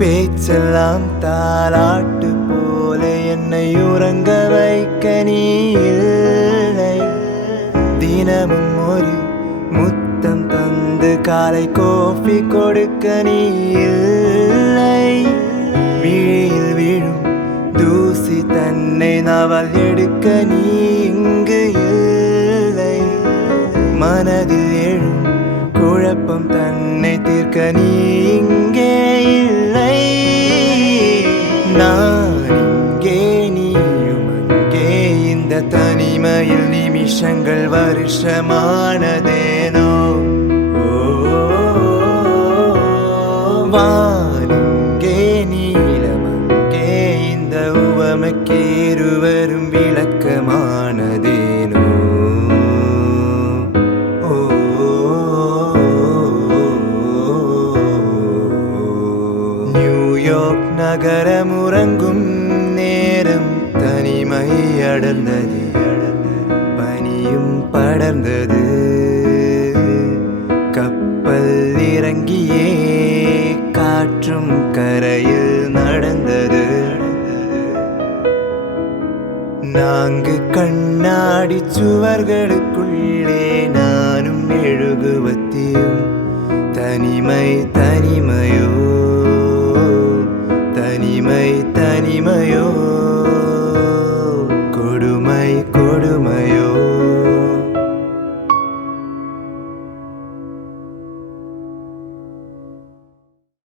பேச்செல்லாம் தாலாட்டு போல என்னை உறங்க வைக்க நீ இல்லை. தினமும் ஒரு முத்தம் தந்து காலை கோபி கொடுக்க நீ இல்லை. விழியில் விழும் தூசி தன்னை நாவல் எடுக்க நீ இங்கு இல்லை. மனதில் எழும் குழப்பம் தன்னை தீர்க்க நீ இங்கே இல்லை. நான் இங்கே நீயும் அங்கே, இந்த தனிமையில் நிமிஷங்கள் வருஷமானதேனோ. வானிங்கே நீலமங்கே, இந்த உவமைக்கு இருவரும் விளக்கமானதேனோ. நியூயார்க் நகரம் உறங்கும் நேரம் தனிமை அடர்ந்தது, பனியும் படர்ந்தது. கப்பல் இறங்கியே காற்றும் கரையில் நடந்தது. நான்கு கண்ணாடி சுவர்களுக்குள்ளே நானும் எழுகுவத்தியும் தனிமை தனிமை.